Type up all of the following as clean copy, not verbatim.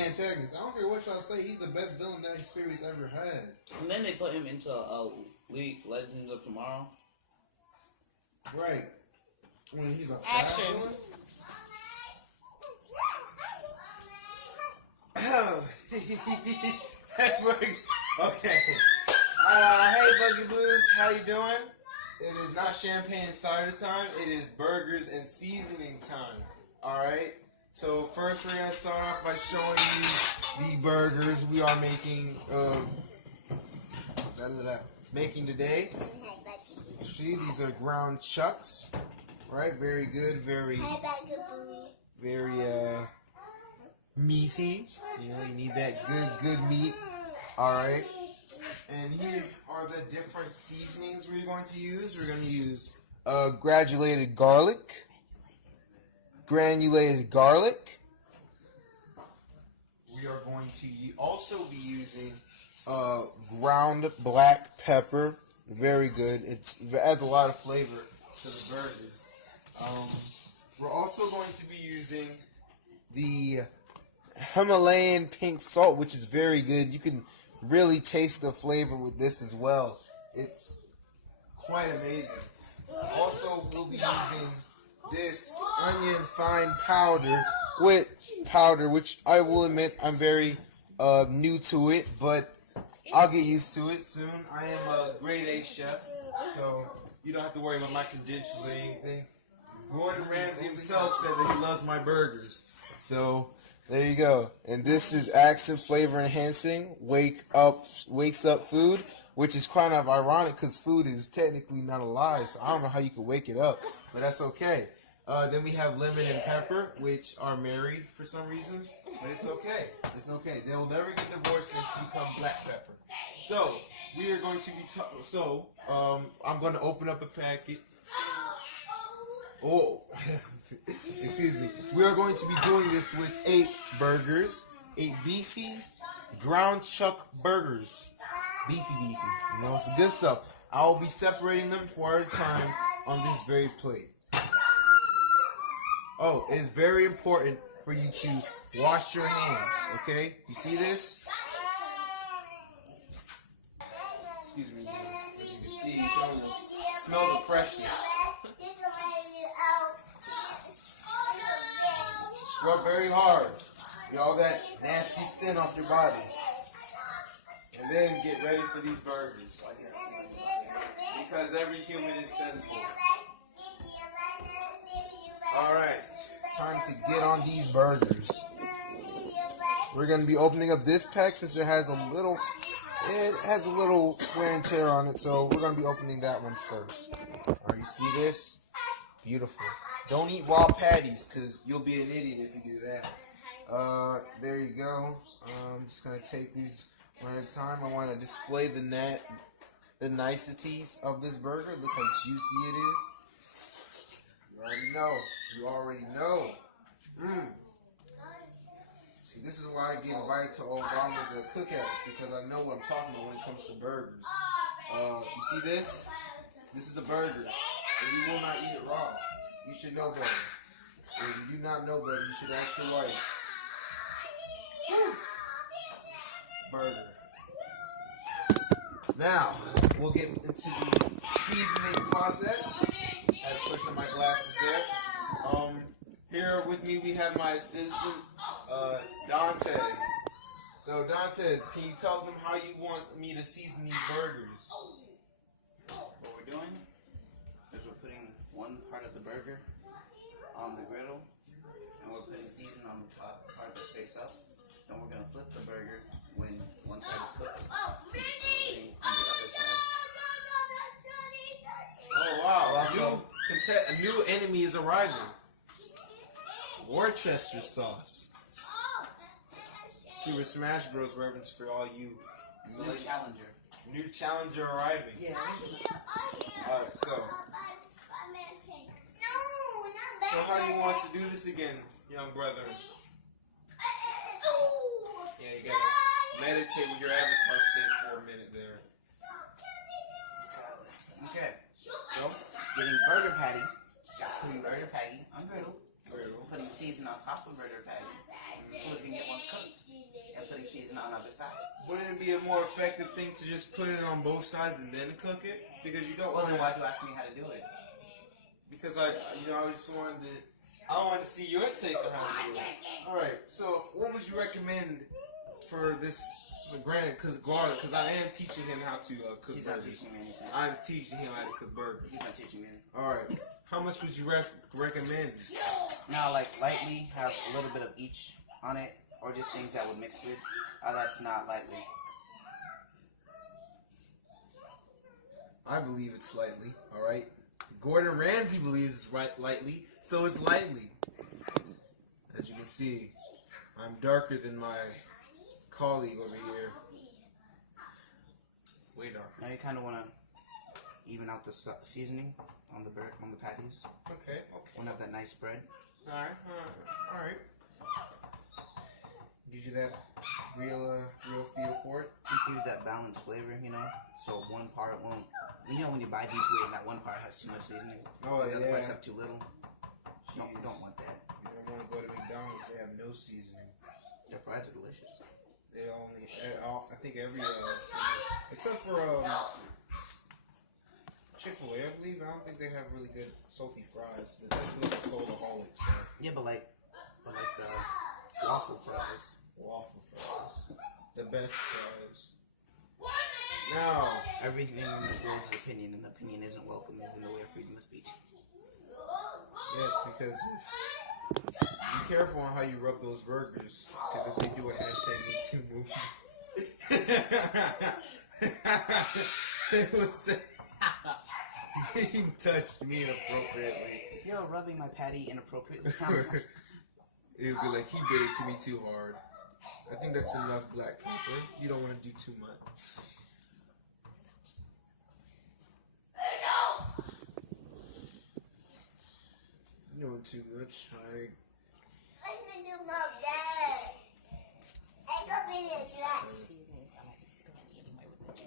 antagonist. I don't care what y'all say. He's the best villain that series ever had. And then they put him into League Legends of Tomorrow. Right. When he's a action. villain. Okay. Hey, Buggy Blues, how you doing? It is not champagne and cider time. It is burgers and seasoning time. All right. So first, we're gonna start off by showing you the burgers we are making. Making today. See, these are ground chucks. Right. Very good. Very meaty. You know, you need that good meat. All right. And here are the different seasonings we're going to use. We're going to use granulated garlic. We are going to also be using ground black pepper. Very good. It adds a lot of flavor to the burgers. We're also going to be using the Himalayan pink salt, which is very good. You can really taste the flavor with this as well. It's quite amazing. Also, we'll be using this onion fine powder, which I will admit I'm very new to it, but I'll get used to it soon. I am a grade A chef, so you don't have to worry about my credentials or anything. Gordon Ramsay himself said that he loves my burgers. So there you go. And this is accent flavor enhancing, wakes up food, which is kind of ironic because food is technically not alive. So I don't know how you could wake it up, but that's okay. Then we have lemon and pepper, which are married for some reason, but it's okay. It's okay. They'll never get divorced and become black pepper. So we are going to be. I'm going to open up a packet. Oh, excuse me. We are going to be doing this with 8 burgers, 8 beefy ground chuck burgers. Beefy. You know, some good stuff. I will be separating them 4 at a time on this very plate. Oh, it is very important for you to wash your hands, okay? You see this? Excuse me. As you can see, smell the freshness. Scrub very hard. Get all that nasty sin off your body. And then get ready for these burgers. Because every human is sinful. Alright, time to get on these burgers. We're going to be opening up this pack since it has a little wear and tear on it. So we're going to be opening that one first. Alright, you see this? Beautiful. Don't eat raw patties because you'll be an idiot if you do that. There you go. I'm just going to take these one at a time. I want to display the niceties of this burger. Look how juicy it is. You already know. See, this is why I get invited to Obama's cookouts, because I know what I'm talking about when it comes to burgers. You see this? This is a burger, and you will not eat it raw. You should know better. If you do not know better, you should ask your wife. Burger. Now, we'll get into the seasoning process. I had to push on my glasses there. Here with me we have my assistant, Dawntes. So Dawntes, can you tell them how you want me to season these burgers? What we're doing is we're putting one part of the burger on the griddle, and we're putting seasoning on the top part that's face up. Then we're going to flip the burger when one side is cooked. Oh wow! A new enemy is arriving. Worcester sauce. Super Smash Bros. Reference for all you. New challenger. New challenger arriving. Yeah. Alright, so how do you want us to do this again, young brother? Yeah, you gotta meditate with your avatar state for a minute there. Okay. So, getting burger patty. Putting burger patty on griddle. Putting seasoning on top of burger patty. Flipping it once cooked. side. Wouldn't it be a more effective thing to just put it on both sides and then cook it? Because you don't Well, want then why'd you ask me how to do it? Because I just wanted to. I wanted to see your take on how to do it. All right. So, what would you recommend for this? So granted, because I am teaching him how to cook He's not burgers. teaching me anything. I'm teaching him how to cook burgers. He's not teaching me anything. All right. How much would you recommend? Now, like, lightly have a little bit of each on it, or just things that would mix with. That's not lightly. I believe it's lightly. All right. Gordon Ramsay believes it's lightly, so it's lightly. As you can see, I'm darker than my colleague over here. Way darker. Now you kind of want to even out the seasoning on the patties. Okay. Want to have that nice spread. All right. Gives you that real feel for it. You can use that balanced flavor, you know. So one part won't. You know when you bite into it and that one part has too much seasoning. Oh, the other yeah. parts have too little. You Jeez. don't want that. You don't want to go to McDonald's. They have no seasoning. Their fries are delicious. They only, I think every, except for Chick-fil-A, I believe. I don't think they have really good salty fries. But that's really the Soulaholic stuff. Yeah, but like the waffle fries. Waffle fries. The best fries. Now, Everything in this world is opinion, and opinion isn't welcome even though we have freedom of speech. yes, because be careful on how you rub those burgers. Because if they do a hashtag #MeToo movement, it would say he touched me inappropriately. You're rubbing my patty inappropriately. It would be like he did it to me too hard. I think that's enough black pepper. You don't want to do too much. You doing too much.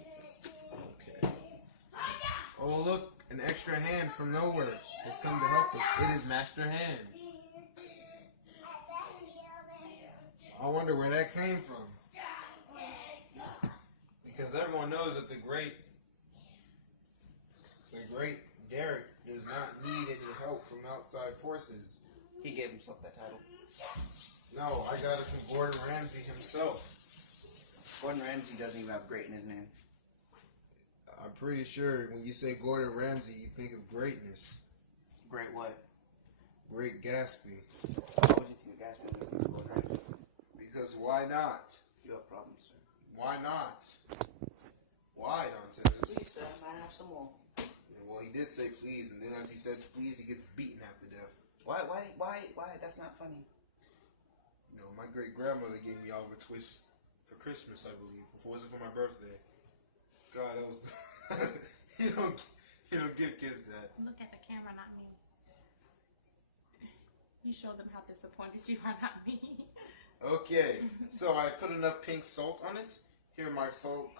Okay. Oh look, an extra hand from nowhere has come to help us. It is Master Hand. I wonder where that came from. Because everyone knows that the great Derrick does not need any help from outside forces. He gave himself that title. No, I got it from Gordon Ramsay himself. Gordon Ramsay doesn't even have great in his name. I'm pretty sure when you say Gordon Ramsay, you think of greatness. Great what? Great Gatsby. Why would you think of Gatsby? Gordon Ramsay? Because why not? You have problems, sir. Why not? Why, Dawntes? Please, sir, I might have some more. Well, he did say please, and then as he says please, he gets beaten half to death. Why? That's not funny. You know, my great grandmother gave me Oliver Twist for Christmas, I believe. Or was it for my birthday? God, that was. you don't give kids that. Look at the camera, not me. You show them how disappointed you are, not me. Okay, so I put enough pink salt on it. Here, my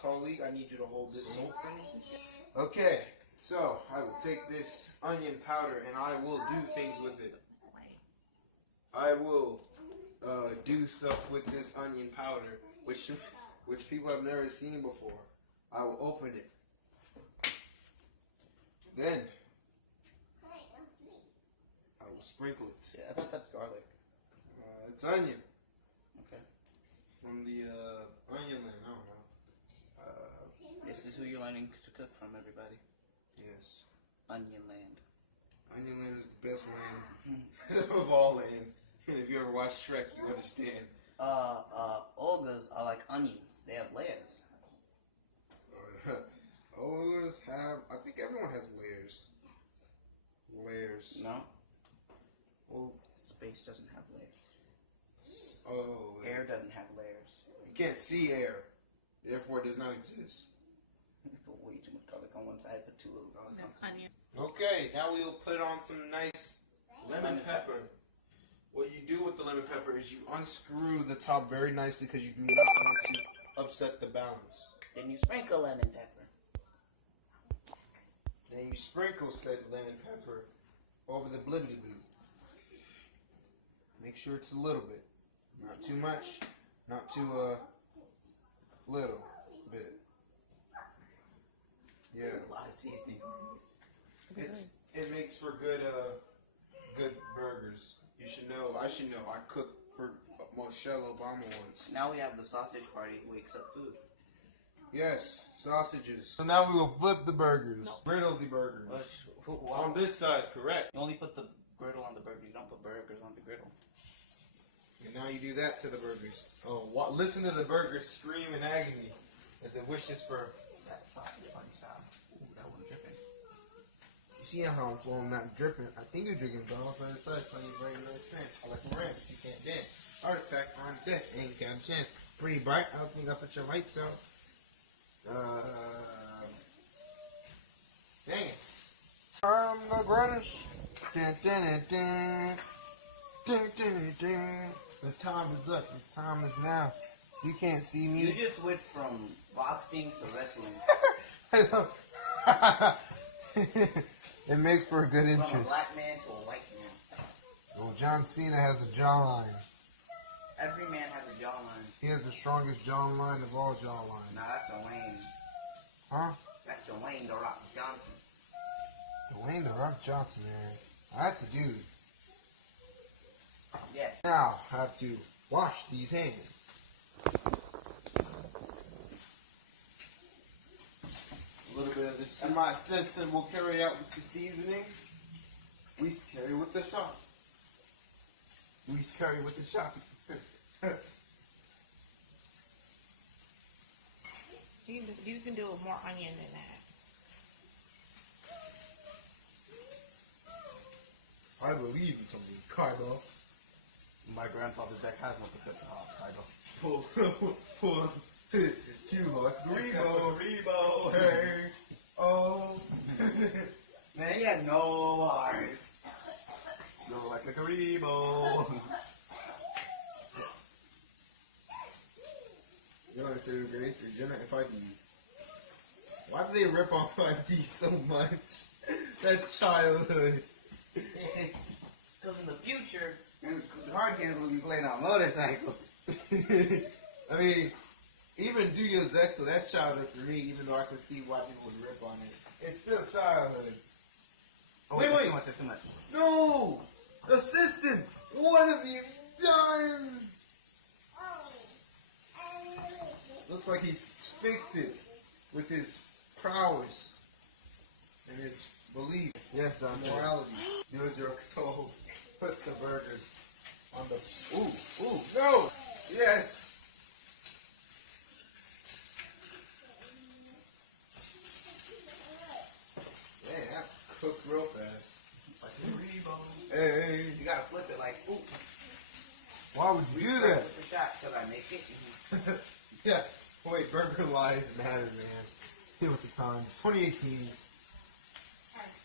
colleague, I need you to hold this salt for me. Okay, so I will take this onion powder and I will do things with it. I will do stuff with this onion powder, which people have never seen before. I will open it. Then I will sprinkle it. Yeah, I thought that's garlic. It's onion. Okay. From the Onion Land, I don't know. This is who you're learning to cook from, everybody. Yes. Onion Land. Onion Land is the best land of all lands. And if you ever watch Shrek, you understand. Olgas are like onions. They have layers. Olgas have, I think everyone has layers. Layers. No? Well, Space doesn't have layers. oh. Air doesn't have layers. You can't see air. Therefore, it does not exist. Put way too much garlic on one side, put too little garlic on That's the onion. Okay, now we will put on some nice lemon pepper. What you do with the lemon pepper is you unscrew the top very nicely because you do not want to upset the balance. Then you sprinkle lemon pepper. Then you sprinkle said lemon pepper over the blibbity blue. Make sure it's a little bit. Not too much. Not too Little bit. Yeah. A lot of seasoning on these. It makes for good burgers. You should know. I should know. I cooked for Michelle Obama once. Now we have the sausage party who wakes up food. Yes, sausages. So now we will flip the burgers. Griddle the burgers. On this side, correct. You only put the griddle on the burger. You don't put burgers on the griddle. And now you do that to the burgers. Oh, listen to the burgers scream in agony as it wishes for That sausage party style. Ooh, that one dripping. You see how I'm not dripping? I think you're drinking brown for the side. Funny, very nice fan. I like the ranch. You can't dance. Artifact on deck. Ain't got a chance. Pretty bright. I don't think I put your lights out. Dang it. I'm the greatest. Dun, dun, dun, dun. Dun, dun, dun, dun. The time is up. The time is now. You can't see me. You just switched from boxing to wrestling. It makes for a good From a interest. black man to a white man. Well, John Cena has a jawline. Every man has a jawline. He has the strongest jawline of all jawlines. Nah, that's Dwayne. Huh? That's Dwayne The Rock Johnson. Dwayne The Rock Johnson, man. That's a dude. Yeah. Now, I have to wash these hands. A little bit of this semi-system will carry out with the seasoning. We carry with the shop. We carry with the shop. You can do more onion than that. I believe in something, Cargo. My grandfather's deck has no potato title. Cuba, Rebo, hey, oh. Man, he had no eyes. You're like a Karibo. You know what I'm saying, Grace? You're not 5Ds. Why do they rip off 5D so much? That's childhood. Because in the future, the hard games will be playing on motorcycles. I mean, even Zoo's Exo, that's childhood for me, even though I can see why people would rip on it. It's still childhood. Oh, Wait. Too much, too much. No! Assistant! What have you done? Looks like he's fixed it with his prowess and his belief. Yes, on morality. Use your soul. Put the burgers on the. Ooh, no! Yes! Man, that cooked real fast. Like a Karibo. Hey, You gotta flip it like, ooh. why would you do that? Flip the shot because I make it. Yeah. Wait, burger lives matter, man. See what the time. 2018.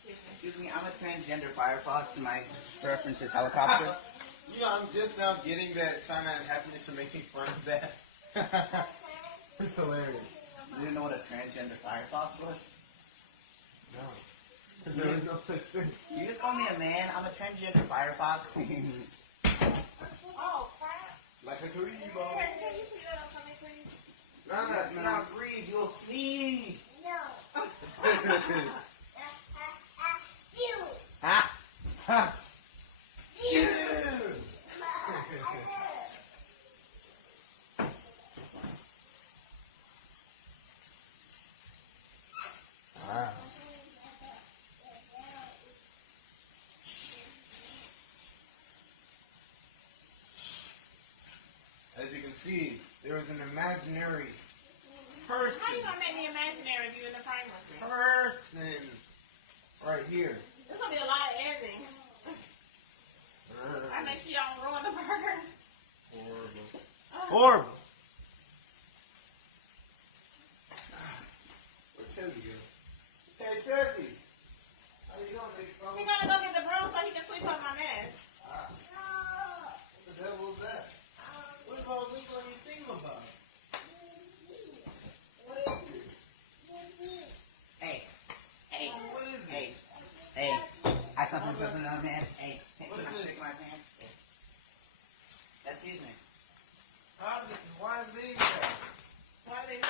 Excuse me, I'm a transgender Firefox and my preference is helicopter. You know, I'm just now getting that sign out of happiness for making fun of that. It's hilarious. You didn't know what a transgender Firefox was? No. There is no such thing. You just call me a man, I'm a transgender Firefox. Oh, crap. Like a Karibo. Can you put that on for me, please? No, That's not breathe, you'll sneeze. No. Ha! Ha! You! Wow. As you can see, there is an imaginary person. How you gonna make me imaginary if you in the primer? Person right here. There's gonna be a lot of editing. I make sure y'all don't ruin the burger. Horrible. Horrible. Where's Chevy go? Hey, Chevy. How you doing, big fella? He's gonna go get the broom so he can sweep up my mess. What the hell was that? What is all this on your thing about? What is it? Hey. Hey. What is Hey. it? Hey. I something on man. Hey. Hey, What can is I this? stick my pants? That's seasoning. Why is it that? Why do they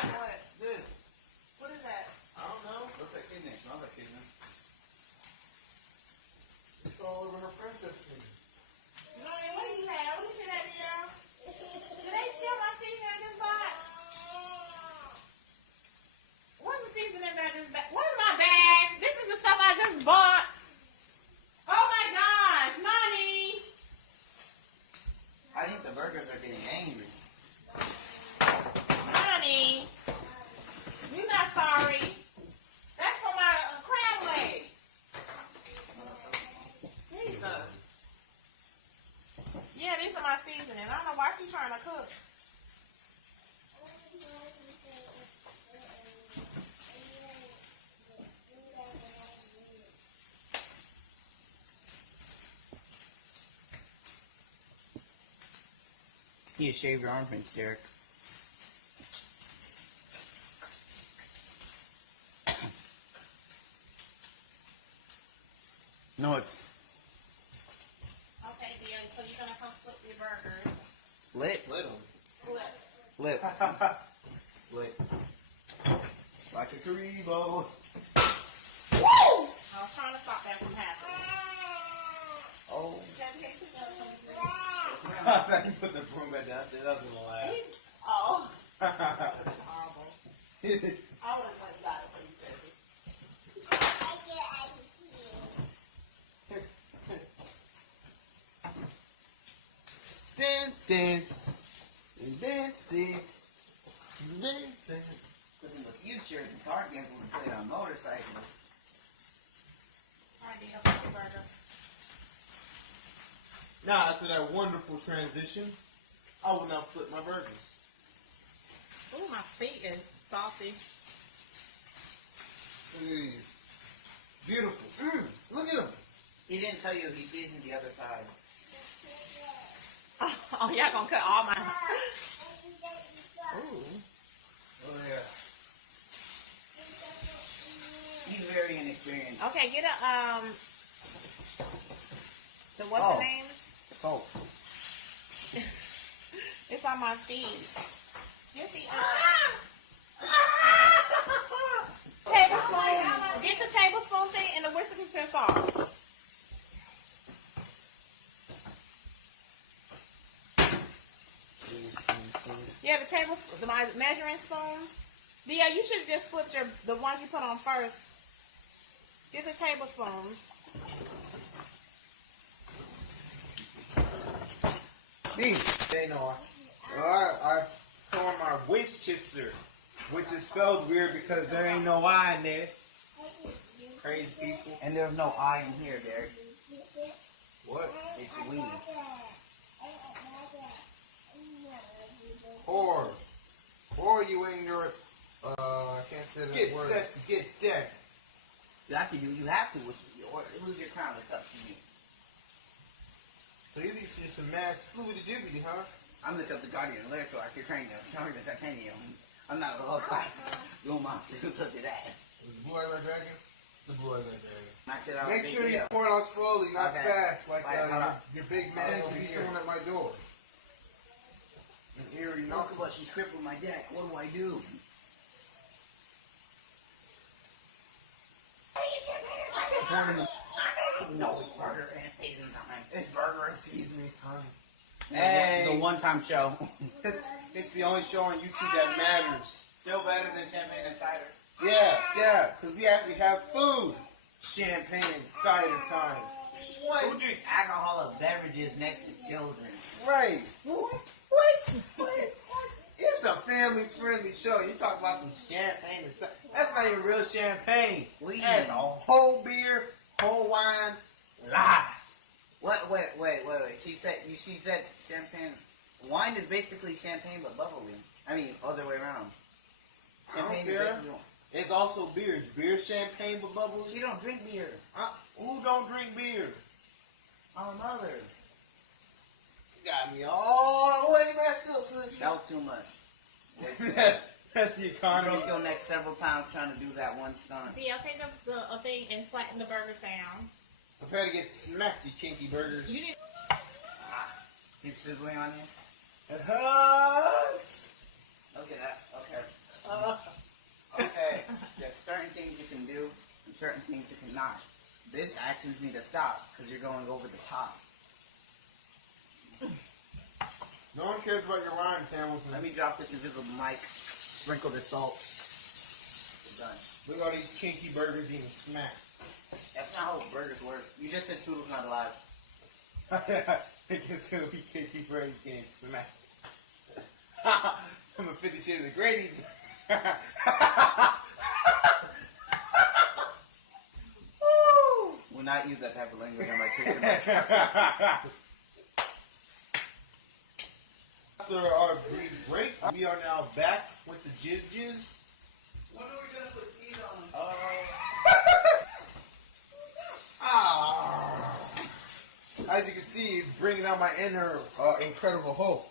You shave your armpits, Derek. No, it's Okay, dear. So you're gonna come flip your burgers. split. Split 'em. Flip. Flip. Split. Like a Karibo. I was trying to stop that from happening. Oh. I thought you put the broom back down. That was gonna laugh. Oh. That's horrible. I would have went got it for you, baby. Dance, dance. Dance, dance. Dance, dance. Because in the future, the car games will be played on motorcycles. Alright, dear. Flip your burger. Now, after that wonderful transition, I will now flip my burgers. Ooh, my feet is saucy. Look at these. Beautiful. Look at them. He didn't tell you he seasoned the other side. Oh, y'all gonna cut all my. Ooh. Oh, yeah. He's very inexperienced. Okay, get a So what's Oh. the name? Salt. It's on my feet. Get the tablespoon. Get the tablespoon thing and the Worcestershire sauce. Yeah, the tablespoon, the measuring spoons. Yeah, you should have just flipped the ones you put on first. Get the tablespoons. Me. They know. I form my Winchester, which is spelled weird because there ain't no I in there. Crazy people. And there's no I in here, Derek. What? It's we. Or you ignorant. I can't say that word. Get set, get dead. You have to do. You have to. Or lose your crown. It's up to you. So you need some mad fluidity dibbity, huh? I'm the guardian of literature. I can train you. I'm not a low class. Your monster. Who took you that? The blue eyes like dragon? The blue eyes like dragon. I said I was Make sure you pour it on slowly, not Okay. fast, like Hold on. your big man over here showing at my door. An eerie Look knock. at what she crippled my deck. What do I do? No, it's burger and seasoning time. It's burger and seasoning time. Hey. The one-time show. It's the only show on YouTube that matters. Still better than champagne and cider. Yeah, because we actually have food. Champagne and cider time. Who drinks alcoholic beverages next to children? Right. What? It's a family-friendly show. You talk about some champagne and cider. That's not even real champagne. Please. That's a whole beer, whole wine, lies. What? Wait. She said champagne. Wine is basically champagne but bubbly. I mean, other way around. Champagne is basically. It's also beer. It's beer, champagne, but bubbles. She don't drink beer. Who don't drink beer? Our mother. You got me all the way messed up, sis. That was too much. That's the You economy. broke your neck several times trying to do that one stunt. Yeah, take the thing and flatten the burgers down. Prepare to get smacked, you kinky burgers. You need. Keep sizzling on you. It hurts. Look at that. Okay. Okay. There's certain things you can do and certain things you cannot. This actions need to stop because you're going over the top. No one cares about your rhymes, Hamilton. Let me drop this invisible mic. Sprinkle this salt. We're done. Look at all these kinky burgers getting smacked. That's not how burgers work. You just said Toodle's not alive. I can still be kinky burgers getting smacked. I'm a 50 Shades of Grady. Will not use that type of language on my kitchen. After our brief break, we are now back with the jizz. What are we gonna put cheese on? As you can see, it's bringing out my inner Incredible Hulk.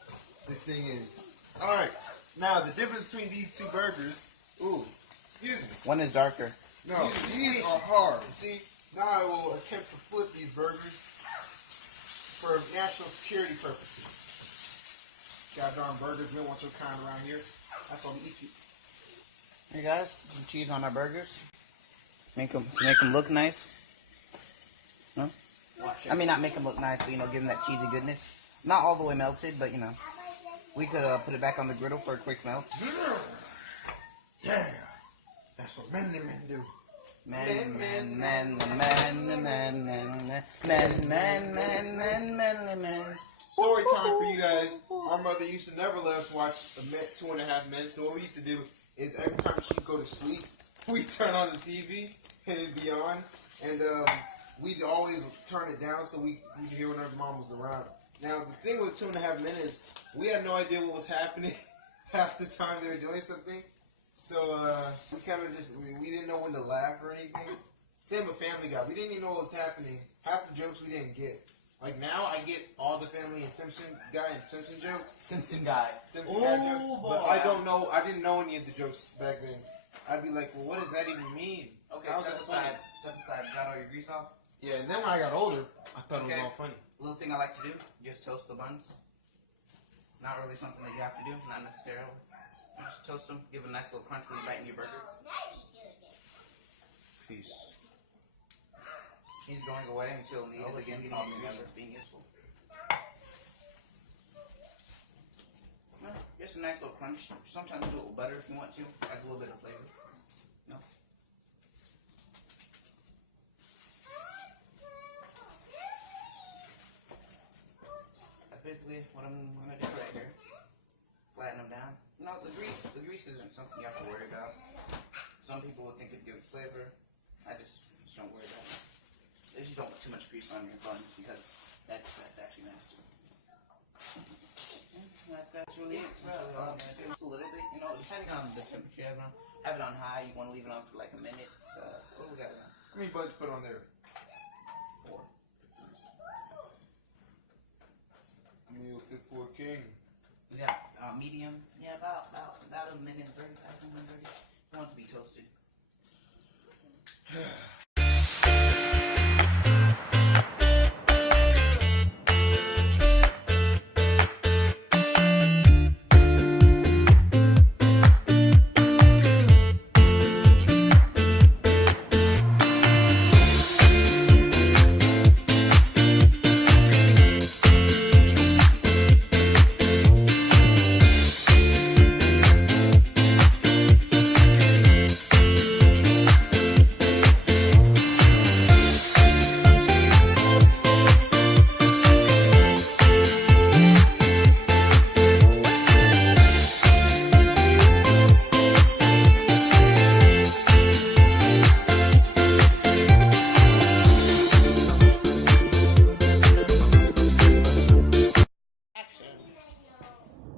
this thing is. Alright, now the difference between these two burgers. Ooh, excuse me. One is darker. No, these are hard. See, now I will attempt to flip these burgers for national security purposes. Goddamn burgers, we don't want your kind around here. That's why we eat you. Hey guys, some cheese on our burgers. Make them look nice. Huh? I mean, not make them look nice, but give them that cheesy goodness. Not all the way melted, but we could put it back on the griddle for a quick melt. Yeah, that's what men do. Man. Story time for you guys. Our mother used to never let us watch 2.5 Men. So what we used to do is every time she'd go to sleep, we'd turn on the TV and it'd be on, and we'd always turn it down so we could hear whenever mom was around. Now the thing with 2.5 Men is we had no idea what was happening half the time they were doing something. So we kind of just we didn't know when to laugh or anything. Same with Family Guy. We didn't even know what was happening. Half the jokes we didn't get. Like now, I get all the Family and Simpson Guy and Simpson jokes. Simpson Guy Guy jokes. But I don't know. I didn't know any of the jokes back then. I'd be like, well, what does that even mean? Okay, step aside. Got all your grease off? Yeah, and then when I got older, I thought it was all funny. Little thing I like to do, just toast the buns. Not really something that you have to do, not necessarily. Just toast them, give a nice little crunch when you bite in your burger. Peace. He's going away until needed again. I'll remember being useful. No, just a nice little crunch. Sometimes do it with butter if you want to. Adds a little bit of flavor. No. That's basically what I'm gonna do right here. Flatten them down. No, the grease isn't something you have to worry about. Some people would think it gives flavor. I just don't worry about it. You just don't put too much grease on your buns because that's actually nasty. That's really it. Just a little bit, depending on the temperature you have it on high. You want to leave it on for like a minute. What do we got now? How many buns you put on there? 4. Meal fit for a king. We got medium. Yeah, about a minute and 30. You want it to be toasted.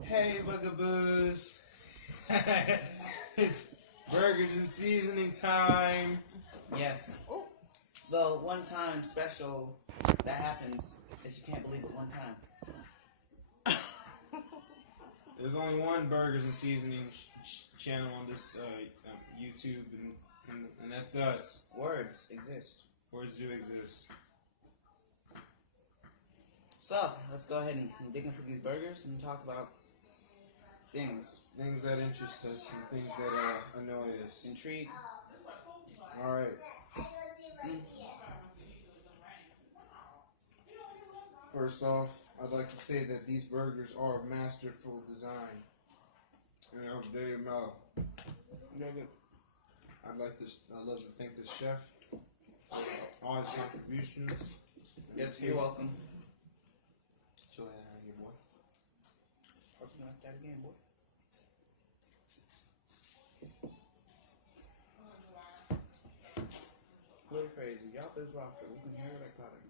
Hey, bugaboos. It's burgers and seasoning time. Yes. The one-time special that happens is you can't believe it one time. There's only one burgers and seasoning channel on this YouTube, and that's us. Words exist. Words do exist. So, let's go ahead and dig into these burgers and talk about things. Things that interest us and things that annoy us. Intrigue. Alright. First off, I'd like to say that these burgers are of masterful design. And they're good. I'd love to thank the chef for all his contributions. Yes, you're welcome. Show that out here, boy. How's it like that again, boy? A little crazy. Y'all feel rocker. We can hear it like powder.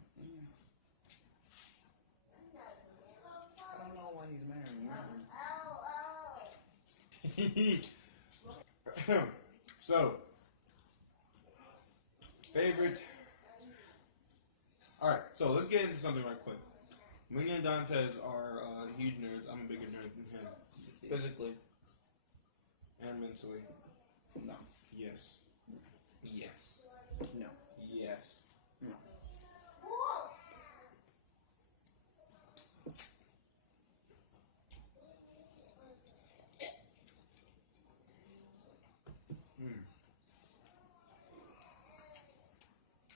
I don't know why he's marrying me. So, favorite. Alright, so let's get into something right quick. Me and Dawntes are huge nerds. I'm a bigger nerd than him. Physically, And mentally. no. Yes. Yes. No. Yes. No.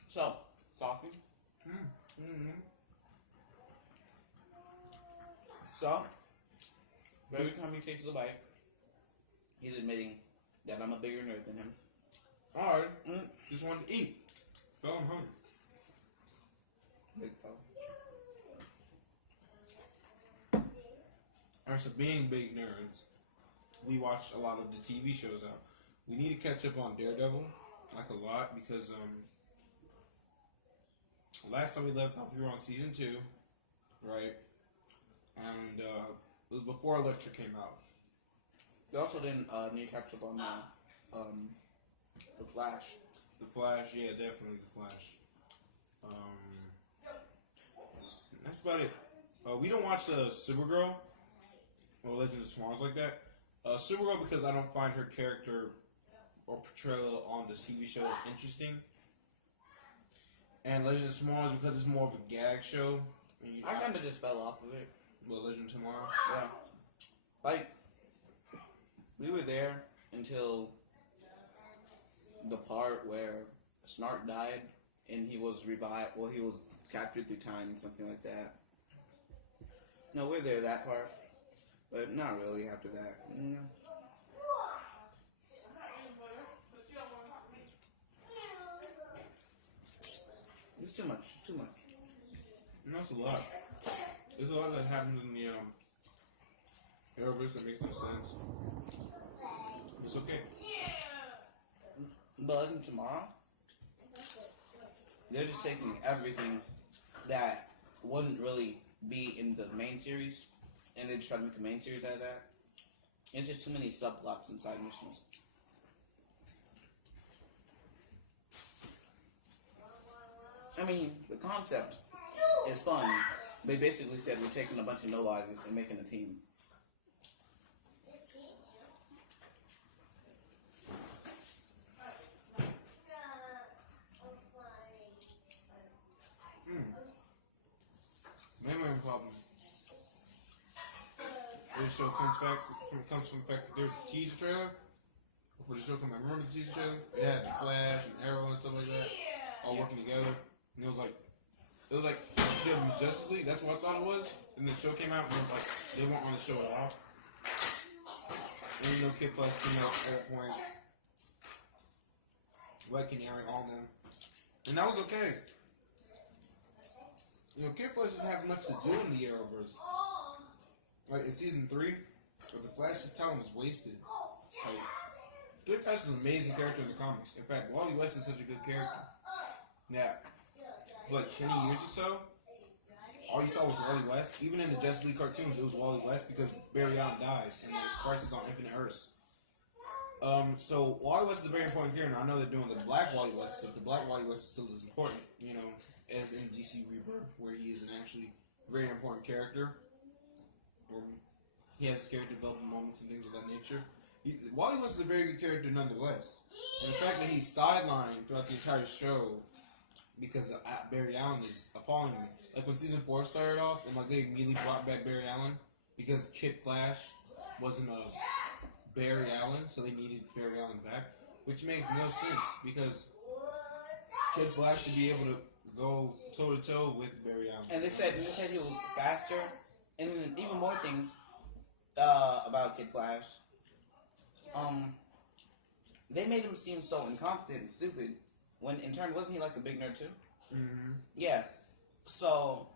So, coffee. Mm-hmm. So, every time he takes a bite, he's admitting that I'm a bigger nerd than him. Alright. Mm. Just wanted to eat. Felt I'm hungry. Big fella. Alright, so being big nerds, we watch a lot of the TV shows out. We need to catch up on Daredevil, like a lot, because last time we left off, we were on season 2, right? And it was before Electra came out. We also didn't need to catch up on the Flash. The Flash, yeah, definitely the Flash. That's about it. We don't watch Supergirl or Legends of Tomorrow like that. Supergirl because I don't find her character or portrayal on this TV show is interesting. And Legends of Tomorrow is because it's more of a gag show. I kind of just fell off of it. Well, Legend of Tomorrow? Yeah. Like, we were there until the part where Snart died and he was revived. Well, he was captured through time, something like that. No, we're there that part. But not really after that. No. It's too much. Too much. No, it's a lot. There's a lot that happens in the Arrowverse that makes no sense. It's okay. But tomorrow, they're just taking everything that wouldn't really be in the main series, and they just try to make a main series out of that. It's just too many subplots and side missions. I mean, the concept is fun. They basically said we're taking a bunch of nobodies and making a team. Main problem. This show comes from the fact that there's a teaser trailer before the show came out. Remember the teaser trailer? It had the Flash and Arrow and stuff like that, all working together. And it was like CW Justice League. That's what I thought it was. And the show came out and it was like they weren't on the show at all. And you know, Kid Flash came out at that point, like Canary, all them, and that was okay. You know, Kid Flash doesn't have much to do in the Arrowverse. Like in season 3, but the Flash's talent is wasted. Like, Kid Flash is an amazing character in the comics. In fact, Wally West is such a good character. Yeah, for like 20 years or so, all you saw was Wally West. Even in the Justice League cartoons, it was Wally West because Barry Allen dies in like Crisis on Infinite Earths. So Wally West is a very important character. And I know they're doing the Black Wally West, but the Black Wally West is still as important, you know, as in DC Rebirth, where he is an actually very important character. He has character development moments and things of that nature. Wally West is a very good character nonetheless. And the fact that he's sidelined throughout the entire show because Barry Allen is appalling me. Like when season 4 started off, and like they immediately brought back Barry Allen because Kid Flash wasn't a Barry Allen, so they needed Barry Allen back, which makes no sense because Kid Flash should be able to go toe to toe with Barry Allen. And they said he was faster, and then even more things about Kid Flash. They made him seem so incompetent and stupid. When in turn, wasn't he like a big nerd too? Mm-hmm. Yeah. So,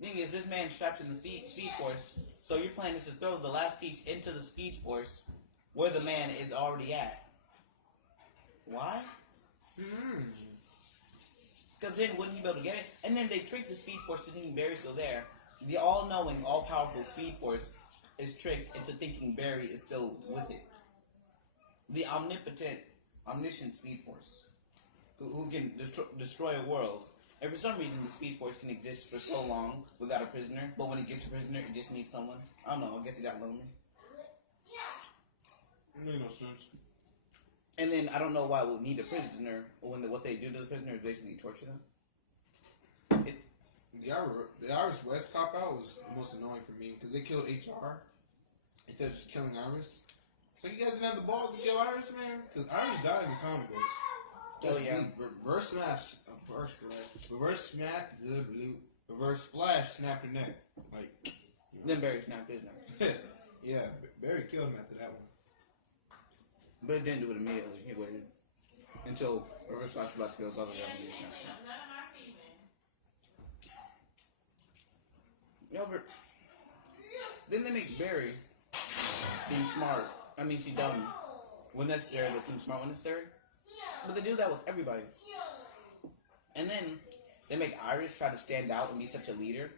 thing is, this man's trapped in the Speed Force. So your plan is to throw the last piece into the Speed Force, where the man is already at. Why? Because then wouldn't he be able to get it? And then they trick the Speed Force to thinking Barry's still there. The all-knowing, all-powerful Speed Force is tricked into thinking Barry is still with it. The omniscient Speed Force, who can destroy a world And for some reason, the Speed Force can exist for so long without a prisoner, but when it gets a prisoner, it just needs someone. I don't know. I guess it got lonely. It made no sense. And then I don't know why we'll need a prisoner when what they do to the prisoner is basically torture them. The Iris West cop out was the most annoying for me because they killed HR instead of just killing Iris. So you guys didn't have the balls to kill Iris, man? Because Iris died in the comic books. Oh yeah. Reverse flash, snapped her neck. Like, Then Barry snapped his neck. yeah, Barry killed him after that one. But it didn't do it immediately. He waited until Reverse Flash was about to kill his other guy. And he snapped his neck. Yeah, but then they make Barry seem smart. I mean, seem dumb when necessary, but seem smart when necessary. But they do that with everybody. And then they make Iris try to stand out and be such a leader.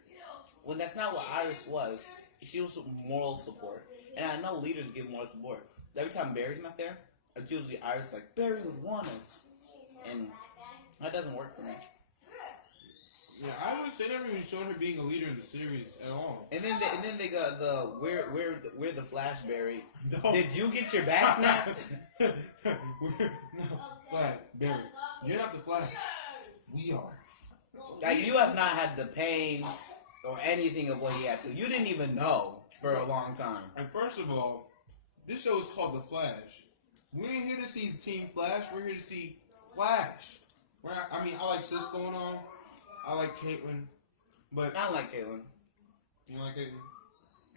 When that's not what Iris was. She was moral support. And I know leaders give moral support. Every time Barry's not there, it's usually Iris like, Barry would want us. And that doesn't work for me. Yeah, they never even shown her being a leader in the series at all. And then they got the we're the Flash Barry. No. Did you get your back snapped? No, Flash, Barry. You're not the Flash. We are. Like, you have not had the pain or anything of what he had to. You didn't even know for a long time. And first of all, this show is called The Flash. We ain't here to see Team Flash. We're here to see Flash. I like Sis going on. I like Caitlyn, but I don't like Caitlyn. You like Caitlyn?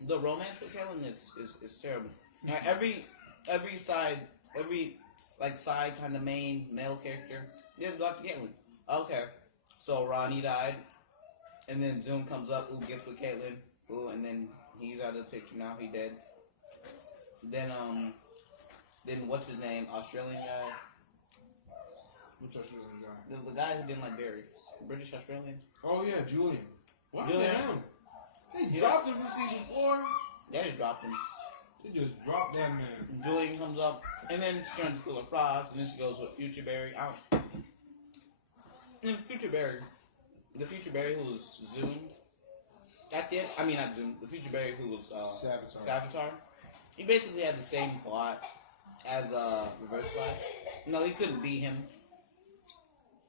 The romance with Caitlyn is terrible. Now, every side kind of main male character, just go after Caitlyn. Okay, so Ronnie died, and then Zoom comes up, gets with Caitlyn, and then he's out of the picture now. He dead. Then what's his name? Australian guy. Which Australian guy? The guy who didn't like Barry. British Australian. Oh yeah, Julian. What Julian. him? They dropped him from season 4. Yeah, they dropped him. They just dropped that man. Julian comes up, and then she turns to Killer Frost, and then she goes with Future Barry. Out. And Future Barry, the Future Barry who was Zoom. At the end, I mean not Zoom. The Future Barry who was Savitar. He basically had the same plot as Reverse Flash. No, he couldn't beat him.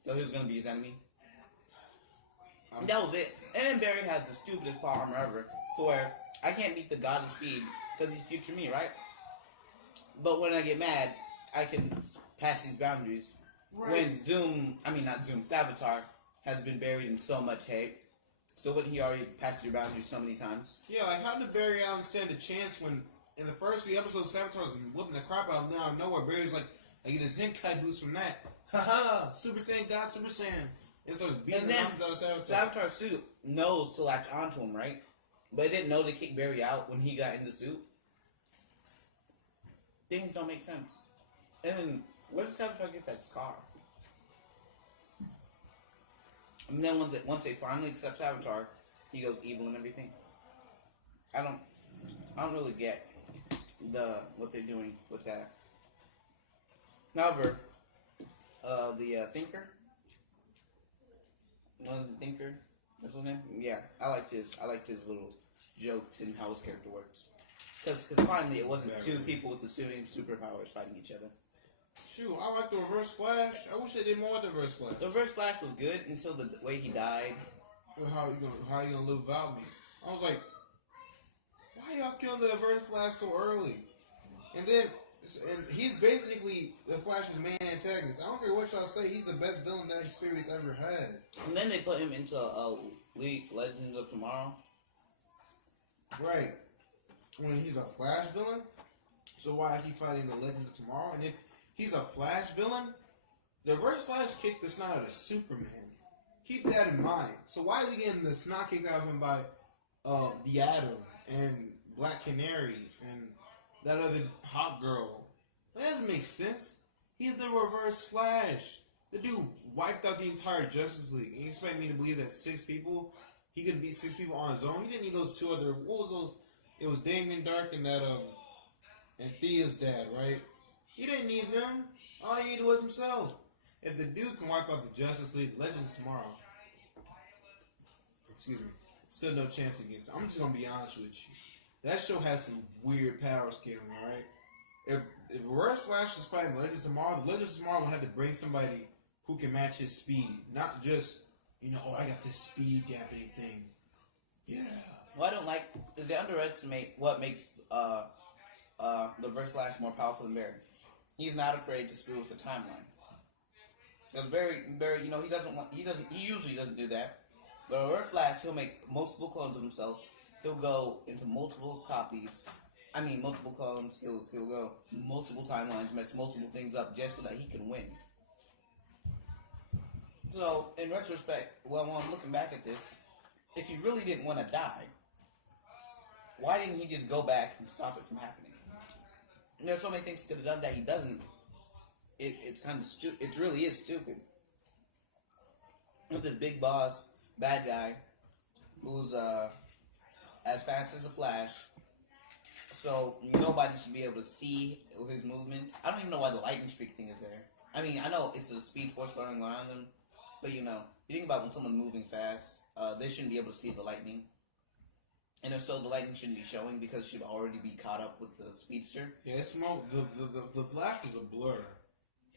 So he was gonna be his enemy. And that was it. And then Barry has the stupidest plot armor ever, to where I can't beat the God of Speed because he's future me, right? But when I get mad, I can pass these boundaries. Right. When Savitar has been buried in so much hate. So wouldn't he already passed your boundaries so many times? Yeah, like how did Barry Allen stand a chance when in the first few episodes Savitar was whooping the crap out of him out of nowhere? Barry's like, I get a Zenkai boost from that. Haha, Super Saiyan God, Super Saiyan. And so beating the monsters out of Savitar. Savitar's suit knows to latch onto him, right? But it didn't know to kick Barry out when he got in the suit. Things don't make sense. And then, where did Savitar get that scar? And then once they finally accept Savitar, he goes evil and everything. I don't really get what they're doing with that. However, the Thinker. The Thinker, that's his name. Yeah, I liked his little jokes and how his character works. Because finally, it wasn't two people with the same superpowers fighting each other. Shoot, I like the Reverse Flash. I wish they did more with the Reverse Flash. The Reverse Flash was good until the way he died. How you gonna live without me? I was like, why y'all killing the Reverse Flash so early? And he's basically the Flash's main antagonist. I don't care what y'all say, he's the best villain that series ever had. And then they put him into Legends of Tomorrow. Right. When he's a Flash villain, so why is he fighting the Legends of Tomorrow? And if he's a Flash villain, the Reverse Flash kicked the snot out of Superman. Keep that in mind. So why is he getting the snot kicked out of him by the Atom and Black Canary and that other hot girl? That doesn't make sense. He's the Reverse Flash. The dude wiped out the entire Justice League. You expect me to believe that he could beat 6 people on his own? He didn't need those 2 other, what was those? It was Damien Dark and that, and Thea's dad, right? He didn't need them. All he needed was himself. If the dude can wipe out the Justice League, Legends Tomorrow, excuse me, stood no chance against. I'm just gonna be honest with you. That show has some weird power scaling, alright? If Reverse Flash is fighting Legends of Tomorrow, the Legends of Tomorrow would have to bring somebody who can match his speed. Not just, oh, I got this speed dampening thing. Yeah. What I don't like is they underestimate what makes the Reverse Flash more powerful than Barry. He's not afraid to screw with the timeline. Because Barry, he usually doesn't do that. But Reverse Flash, he'll make multiple clones of himself. He'll go into multiple copies. Multiple clones. He'll go multiple timelines, mess multiple things up just so that he can win. So, in retrospect, when I'm looking back at this, if he really didn't want to die, why didn't he just go back and stop it from happening? And there's so many things he could have done that he doesn't. It's kind of stupid. It really is stupid. With this big boss, bad guy, who's as fast as a Flash, so nobody should be able to see his movements. I don't even know why the lightning streak thing is there. I know it's a speed force running around them, but you think about when someone's moving fast, they shouldn't be able to see the lightning. And if so, the lightning shouldn't be showing because it should already be caught up with the speedster. Yeah, the Flash was a blur.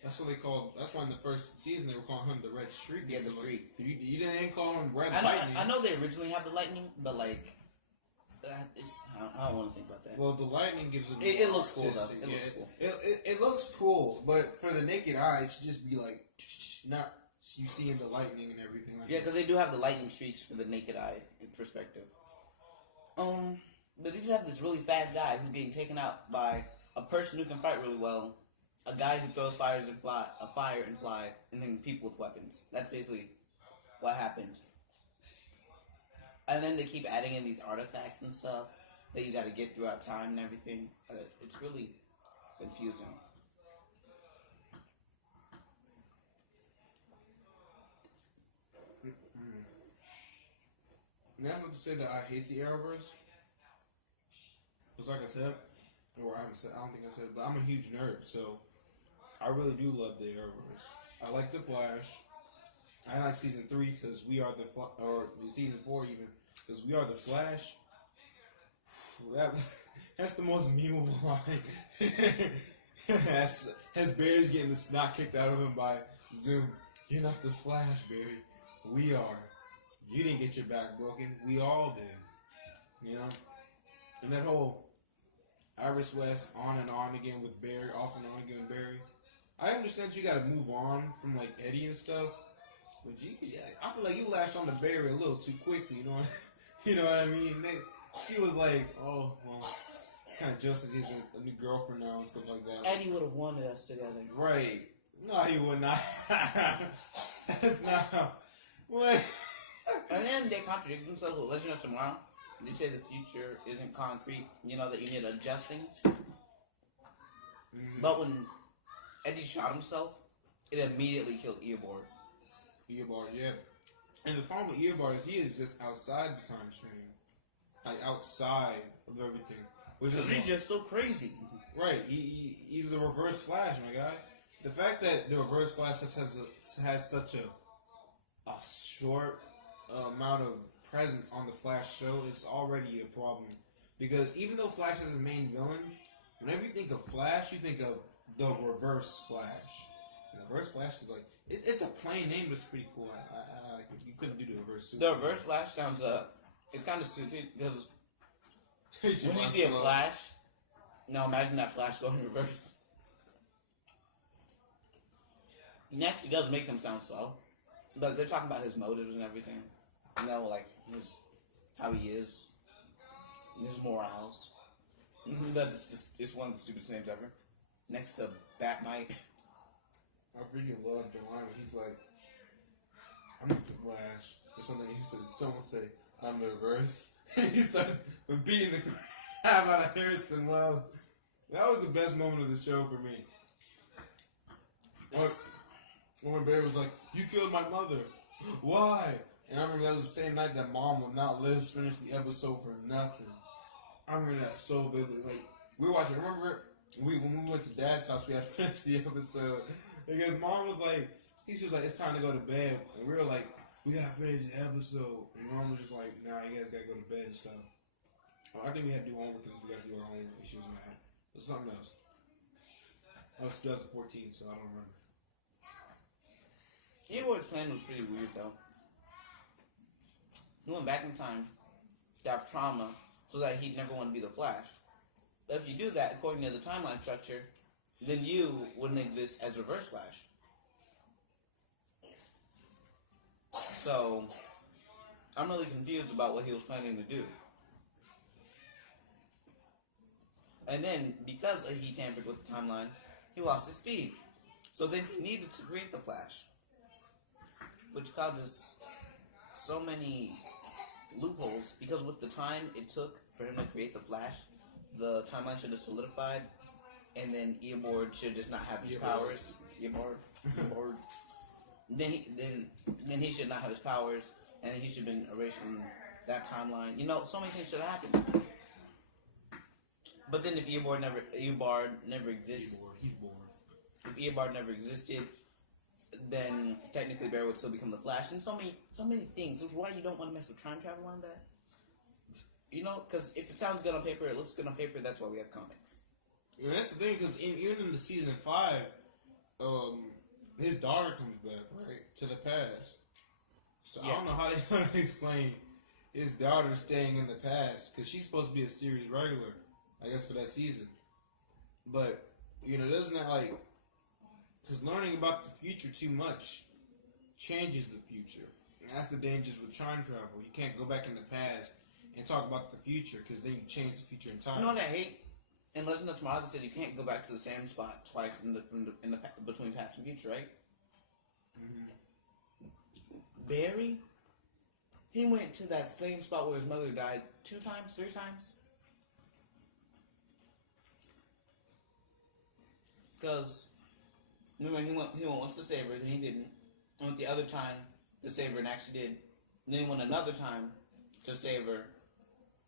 That's what they called. That's why in the first season they were calling him the Red Streak. Yeah, the streak. You didn't call him Red I know, Lightning. I know they originally have the lightning, but I don't want to think about that. Well, the lightning gives it. It looks cool though. It looks cool. It looks cool, but for the naked eye, it should just be like not you seeing the lightning and everything. Yeah, because they do have the lightning streaks for the naked eye perspective. But they just have this really fast guy who's getting taken out by a person who can fight really well, a guy who throws fire and fly, and then people with weapons. That's basically what happened. And then they keep adding in these artifacts and stuff that you got to get throughout time and everything. It's really confusing. And that's not to say that I hate the Arrowverse. Because like I said, or I haven't said, I don't think I said, but I'm a huge nerd, so I really do love the Arrowverse. I like the Flash. I like season 3 because we are or season 4 even, because we are the Flash. That's the most memeable line. As Barry's getting the snot kicked out of him by Zoom. You're not the Flash, Barry. We are. You didn't get your back broken. We all did. And that whole Iris West on and on again with Barry, off and on again with Barry. I understand you got to move on from like Eddie and stuff, but I feel like you latched on to Barry a little too quickly. You know what I mean? He was like, oh well, kind of just as he's a new girlfriend now and stuff like that. Eddie would have wanted us together. Right? No, he would not. That's not what. And then they contradict themselves with Legend of Tomorrow. They say the future isn't concrete. That you need to adjust things. But when Eddie shot himself, it immediately killed Eobard. Eobard, yeah. And the problem with Eobard is he is just outside the time stream. Like outside of everything. Because he's just so crazy. Right. He's the Reverse Flash, my guy. The fact that the Reverse Flash has such a short amount of presence on the Flash show is already a problem. Because even though Flash is his main villain, whenever you think of Flash, you think of the Reverse Flash. And the Reverse Flash is like, it's a plain name, but it's pretty cool. I like it. You couldn't do the Reverse Super. The Reverse Flash sounds, it's kind of stupid because when you see a Flash, now imagine that Flash going reverse. He actually does make him sound slow. But they're talking about his motives and everything. Like how he is, his morals. It's one of the stupidest names ever. Next to Batmite. I really love the line where he's like, I'm not the Flash. Or something. Someone say, I'm the Reverse. He starts beating the crap out of Harrison Wells. That was the best moment of the show for me. When Barry was like, you killed my mother. Why? And I remember that was the same night that Mom would not let us finish the episode for nothing. I remember that so vividly. Like, we were watching, remember when we went to Dad's house, we had to finish the episode. Because Mom was like, he was like, it's time to go to bed. And we were like, we gotta finish the episode. And Mom was just like, nah, you guys gotta go to bed and stuff. I think we had to do homework because we got to do our homework. She was mad. It was something else. That was 2014, so I don't remember. Edward's plan was pretty weird, though. He went back in time to have trauma so that he'd never want to be the Flash. But if you do that, according to the timeline structure, then you wouldn't exist as Reverse Flash. So, I'm really confused about what he was planning to do. And then, because he tampered with the timeline, he lost his speed. So then he needed to create the Flash. Which causes so many loopholes, because with the time it took for him to create the Flash, the timeline should have solidified, and then Eobard should just not have his powers. Eobard. Then he should not have his powers, and he should have been erased from that timeline. You know, so many things should have happened. But then if Eobard never exists, He's bored. if Eobard never existed, then technically Barry would still become the Flash, and so many things. Which is why you don't want to mess with time travel on that. You know, because if it sounds good on paper, it looks good on paper. That's why we have comics. And that's the thing, because even in the season 5, his daughter comes back to the past. So I don't know how they're gonna explain his daughter staying in the past, because she's supposed to be a series regular, I guess, for that season. But you know, doesn't that like? Because learning about the future too much changes the future. And that's the dangers with time travel. You can't go back in the past and talk about the future, because then you change the future entirely. You know what I hate? In Legend of Tomorrow, they said you can't go back to the same spot twice in the between past and future, right? Mm-hmm. Barry, he went to that same spot where his mother died 2 times, 3 times. Because remember, he went once to save her, then he didn't. He went the other time to save her and actually did. Then he went another time to save her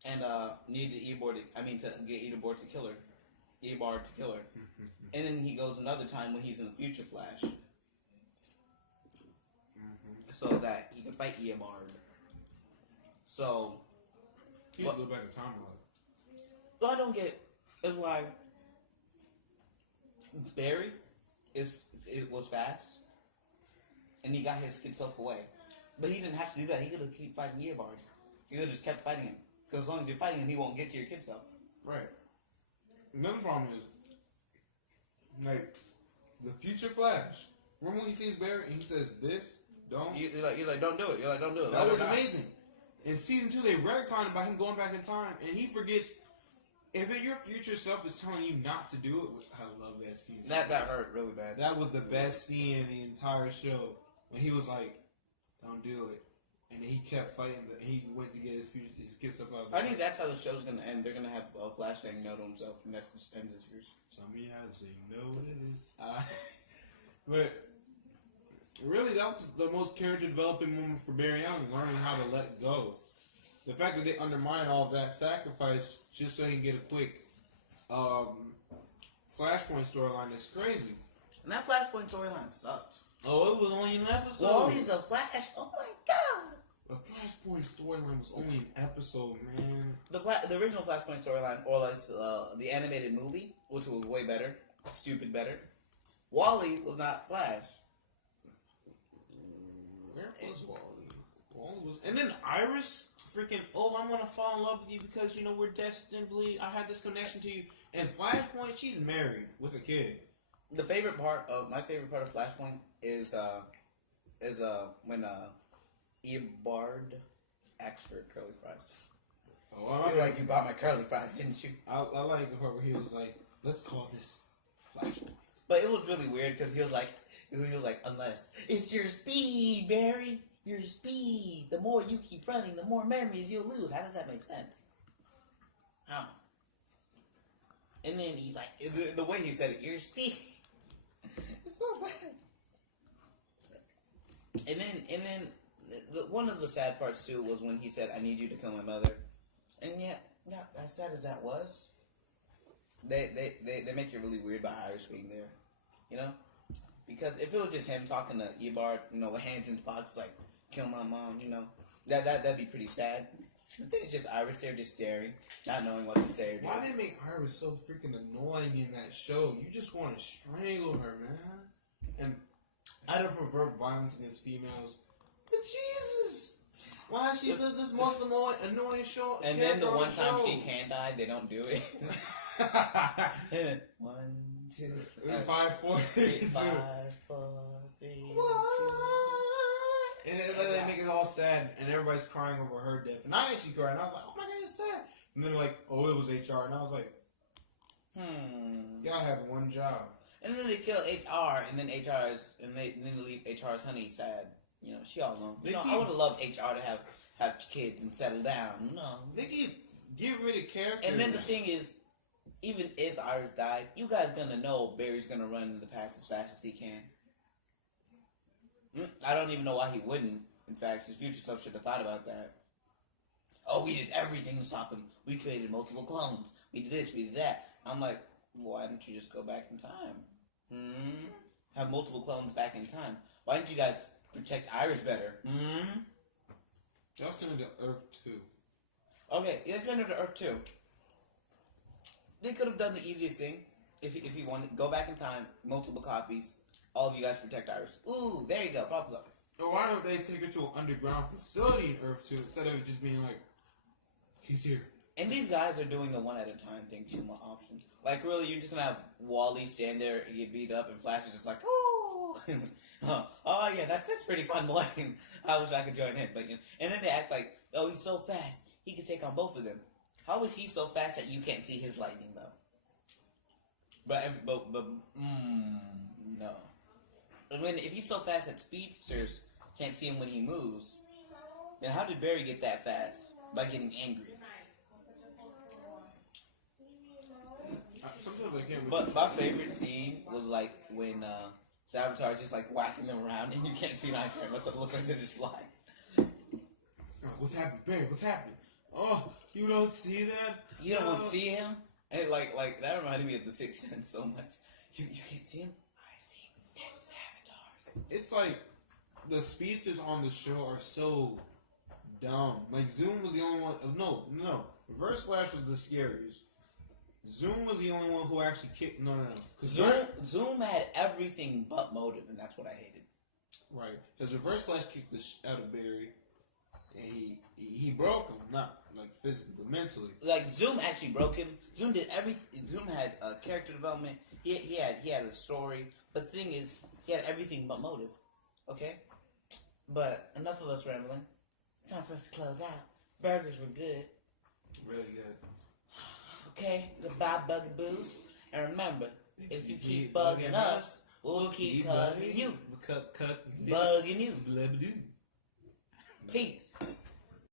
and needed Eobard to get Eobard to kill her. Eobard to kill her. And then he goes another time when he's in the future Flash. So that he can fight Eobard. So he just go back in time a lot. what I don't get is why Barry was fast, and he got his kid self away. But he didn't have to do that. He could have kept fighting Eobard. He could have just kept fighting him. Because as long as you're fighting him, he won't get to your kid self. Right. Another problem is, like, the future Flash. Remember when he sees Barry and he says, "This, don't." You're like, don't do it. You're like, don't do it. That was amazing. In season 2, they retconned about him going back in time, and he forgets. If your future self is telling you not to do it, which I love that scene. That hurt really bad. That was the best scene in the entire show, when he was like, "Don't do it," and then he kept fighting. He went to get his kid stuff out. I think that's how the show's gonna end. They're gonna have Flash saying no to himself, and that's the end of the series. Tell me how to say no to this. But really, that was the most character developing moment for Barry Allen, learning how to let go. The fact that they undermine all of that sacrifice just so he can get a quick Flashpoint storyline is crazy. And that Flashpoint storyline sucked. Oh, it was only an episode. Wally's a Flash. Oh my god. The Flashpoint storyline was only an episode, man. The original Flashpoint storyline, or like the animated movie, which was way better, stupid better. Wally was not Flash. Where was Wally? Wally was, and then Iris, freaking, oh, I'm gonna fall in love with you because you know we're destinedly. I had this connection to you. And Flashpoint, she's married with a kid. My favorite part of Flashpoint is when Eobard asks for curly fries. Oh, He's like, you bought my curly fries, didn't you? I like the part where he was like, let's call this Flashpoint. But it was really weird because he was like, unless it's your speed, Barry, your speed. The more you keep running, the more memories you'll lose. How does that make sense? How? And then he's like, the way he said it, your speed. It's so bad. And then one of the sad parts too was when he said, "I need you to kill my mother." And yet, not as sad as that was, they make it really weird by Iris being there, you know? Because if it was just him talking to Eobard, you know, with hands in his pockets, like, kill my mom. You know, that'd be pretty sad. But then it's just Iris there just staring, not knowing what to say or do. Why they make Iris so freaking annoying in that show? You just want to strangle her, man. And I don't prefer violence against females, but Jesus, why is she the most annoying show? And then the character on one time show? she can die, they don't do it. 1, 2, 5, 4, 3, 2. 5, 4, 3, 2. And that nigga's all sad, and everybody's crying over her death. And I actually cried, and I was like, oh my god, it's sad. And then like, oh, it was HR, and I was like, y'all have one job. And then they kill HR, and then then they leave HR's honey sad. You know, she all alone. I would have loved HR to have kids and settle down. No, They get rid of characters. And then the thing is, even if Iris died, you guys gonna know Barry's gonna run in the past as fast as he can. I don't even know why he wouldn't. In fact, his future self should have thought about that. Oh, we did everything to stop him. We created multiple clones. We did this, we did that. I'm like, why didn't you just go back in time? Have multiple clones back in time. Why didn't you guys protect Iris better? Y'all sent her to Earth 2. Okay, yeah, send her to Earth 2. They could have done the easiest thing. If you wanted, go back in time, multiple copies. All of you guys protect Iris. Ooh, there you go. Blah, blah. Or why don't they take her to an underground facility in Earth 2 instead of it just being like, he's here. And these guys are doing the one at a time thing too much often. Like, really, you're just gonna have Wally stand there and get beat up, and Flash is just like, ooh. Oh yeah, that's pretty fun, boy. I wish I could join him, but you know. And then they act like, oh, he's so fast, he could take on both of them. How is he so fast that you can't see his lightning though? But no. I mean, if he's so fast that speedsters can't see him when he moves, then how did Barry get that fast? By getting angry. Sometimes I can't. But my favorite scene was like when Savitar just like whacking them around and you can't see it on camera, so it looks like they're just flying. What's happening, Barry? What's happening? Oh, you don't see that? You don't see him? And like that reminded me of the Sixth Sense so much. You can't see him? I see 10 Savitars. It's like the speedsters on the show are so dumb. Like Zoom was the only one. No. Reverse Flash was the scariest. Zoom was the only one who actually kicked. No. Zoom had everything but motive, and that's what I hated. Right, because Reverse Flash kicked the out of Barry, and he broke him, not like physically, but mentally. Like Zoom actually broke him. Zoom did everything. Zoom had character development. He had a story. But the thing is, he had everything but motive. Okay, but enough of us rambling. Time for us to close out. Burgers were good. Really good. Okay, goodbye, bugaboos. And remember, if you keep bugging us, we'll keep bugging you. Cut. Bugging you. Blub-doo. Peace.